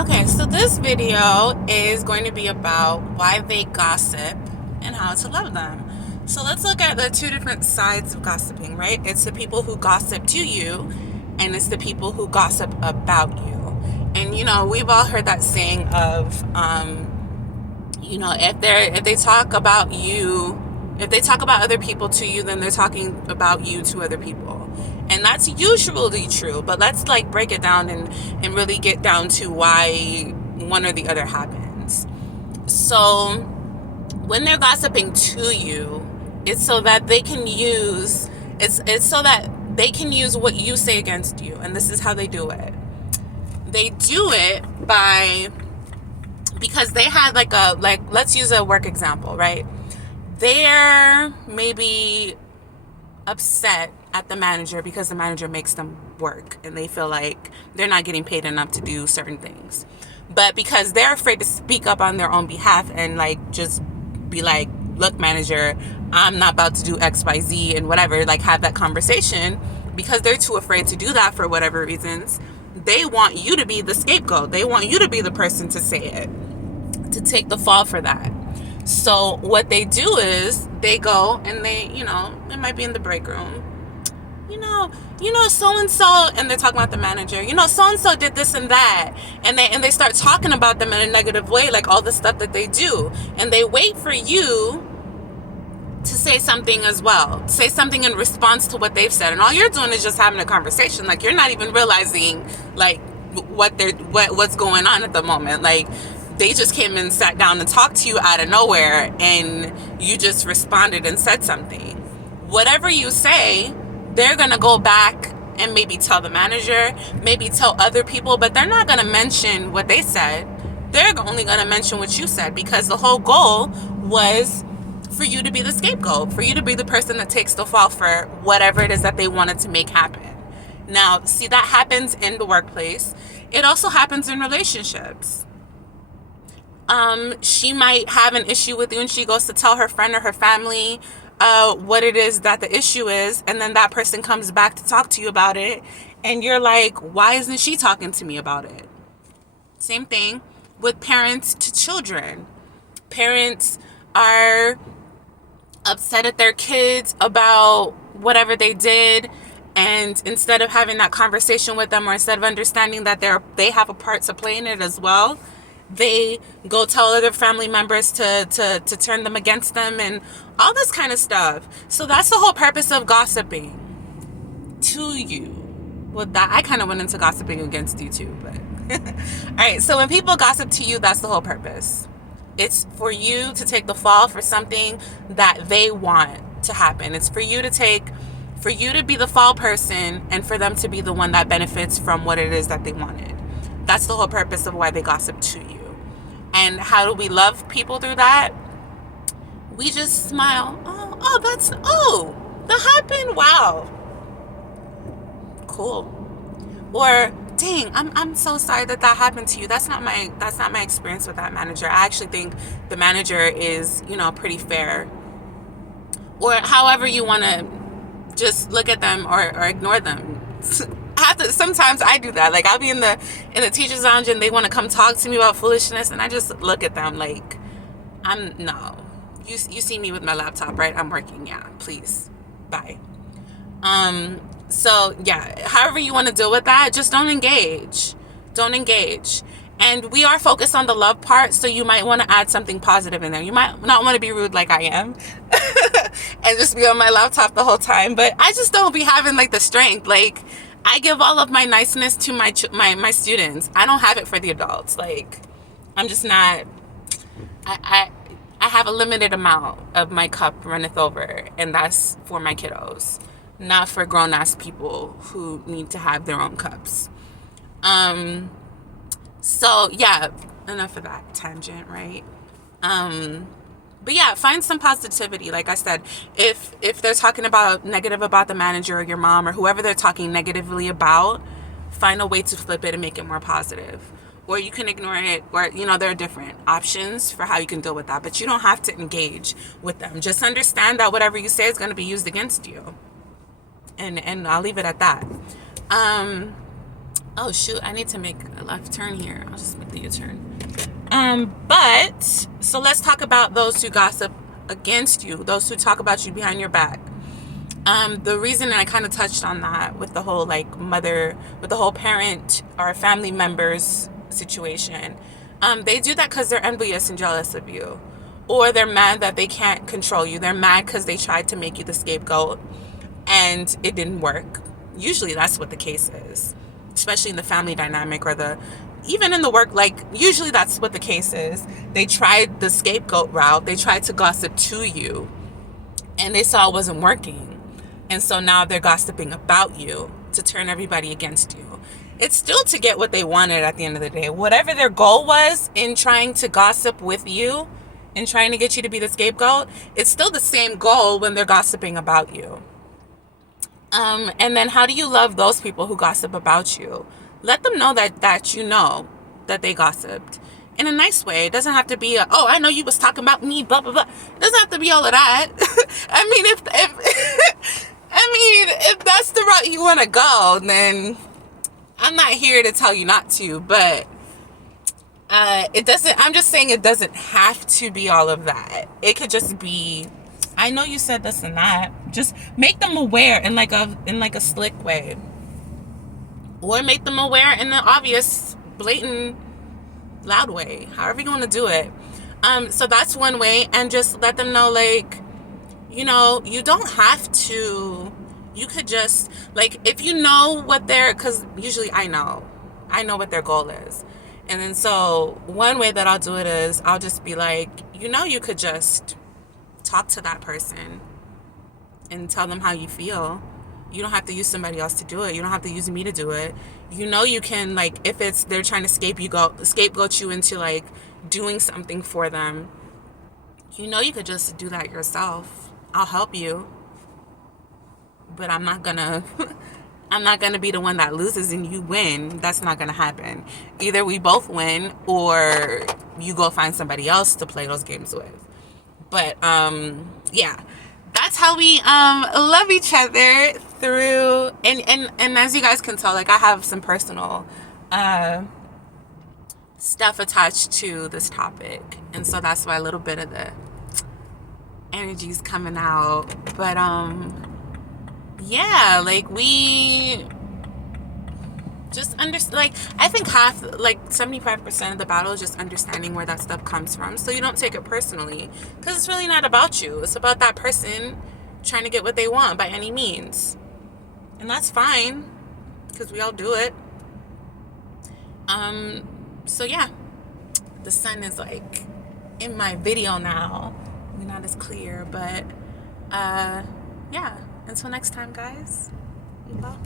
Okay, so this video is going to be about why they gossip and how to love them. So let's look at the two different sides of gossiping, right? It's the people who gossip to you, and it's the people who gossip about you. And we've all heard that saying of, if they talk about you, if they talk about other people to you, then they're talking about you to other people. And that's usually true, but let's break it down and really get down to why one or the other happens. So when they're gossiping to you, it's so that they can use it's so that they can use what you say against you. And this is how they do it. They do it because they had let's use a work example, right? They're maybe upset at the manager because the manager makes them work and they feel like they're not getting paid enough to do certain things. But because they're afraid to speak up on their own behalf and just be like, look, manager, I'm not about to do XYZ and whatever, have that conversation, because they're too afraid to do that for whatever reasons, they want you to be the scapegoat. They want you to be the person to say it, to take the fall for that. So what they do is they go and it might be in the break room. So-and-so, and they're talking about the manager, so-and-so did this and that. And they start talking about them in a negative way, like all the stuff that they do. And they wait for you to say something as well. Say something in response to what they've said. And all you're doing is just having a conversation. You're not even realizing, what's going on at the moment. They just came and sat down and talked to you out of nowhere, and you just responded and said something. Whatever you say, they're going to go back and maybe tell the manager, maybe tell other people, but they're not going to mention what they said. They're only going to mention what you said, because the whole goal was for you to be the scapegoat, for you to be the person that takes the fall for whatever it is that they wanted to make happen. Now, see, that happens in the workplace. It also happens in relationships. She might have an issue with you and she goes to tell her friend or her family what it is that the issue is, and then that person comes back to talk to you about it, and you're like, why isn't she talking to me about it? Same thing with parents to children. Parents are upset at their kids about whatever they did, and instead of having that conversation with them, or instead of understanding that they have a part to play in it as well, they go tell other family members to turn them against them and all this kind of stuff. So that's the whole purpose of gossiping to you. Well, that I kind of went into gossiping against you too, but all right. So when people gossip to you, that's the whole purpose. It's for you to take the fall for something that they want to happen. It's for you to be the fall person, and for them to be the one that benefits from what it is that they wanted. That's the whole purpose of why they gossip to you. And how do we love people through that? We just smile. That happened. Wow. Cool. Or, dang, I'm so sorry that happened to you. That's not my experience with that manager. I actually think the manager is, pretty fair. Or however you want to just look at them or ignore them. Sometimes I do that. I'll be in the teacher's lounge and they want to come talk to me about foolishness, and I just look at them like, you see me with my laptop, right? I'm working. Yeah, please, bye. So yeah, however you want to deal with that, just don't engage. And we are focused on the love part, so you might want to add something positive in there. You might not want to be rude like I am and just be on my laptop the whole time, but I just don't be having the strength. I give all of my niceness to my students. I don't have it for the adults. I'm just not. I have a limited amount of my cup runneth over, and that's for my kiddos, not for grown ass people who need to have their own cups. So yeah, enough of that tangent, right? But yeah, find some positivity. Like I said, if they're talking about negative about the manager or your mom or whoever they're talking negatively about, find a way to flip it and make it more positive. Or you can ignore it, or there are different options for how you can deal with that, but you don't have to engage with them. Just understand that whatever you say is going to be used against you. And I'll leave it at that. Oh shoot, I need to make a left turn here. I'll just make the U-turn. But so let's talk about those who gossip against you, those who talk about you behind your back. The reason I kind of touched on that with the whole like mother, with the whole parent or family members situation, they do that because they're envious and jealous of you, or they're mad that they can't control you. They're mad because they tried to make you the scapegoat and it didn't work. Usually that's what the case is, especially in the family dynamic or the even in the work. Like usually that's what the case is. They tried the scapegoat route. They tried to gossip to you and they saw it wasn't working. And so now they're gossiping about you to turn everybody against you. It's still to get what they wanted at the end of the day. Whatever their goal was in trying to gossip with you and trying to get you to be the scapegoat, it's still the same goal when they're gossiping about you. And then how do you love those people who gossip about you? Let them know that you know that they gossiped in a nice way. It doesn't have to be oh, I know you was talking about me, blah blah blah. It doesn't have to be all of that. I mean, if that's the route you want to go, then I'm not here to tell you not to. But it doesn't. I'm just saying it doesn't have to be all of that. It could just be, I know you said this and that. Just make them aware in like a slick way, or make them aware in the obvious, blatant, loud way. However you want to do it. So that's one way, and just let them know, like, you know, you don't have to. You could just like, if you know what because usually I know what their goal is, and then so one way that I'll do it is I'll just be like, you know, you could just talk to that person and tell them how you feel. You don't have to use somebody else to do it. You don't have to use me to do it. You know, you can, like, if they're trying to scapegoat you into like doing something for them, you know, you could just do that yourself. I'll help you, but I'm not gonna be the one that loses and you win. That's not gonna happen. Either we both win or you go find somebody else to play those games with. But yeah, that's how we love each other through, and as you guys can tell, like, I have some personal stuff attached to this topic, and so that's why a little bit of the energy's coming out. But yeah, like, we just like, I think 75% of the battle is just understanding where that stuff comes from, so you don't take it personally, because it's really not about you. It's about that person trying to get what they want by any means, and that's fine, because we all do it. So yeah, the sun is like in my video now, not as clear, but yeah, until next time, guys. Bye.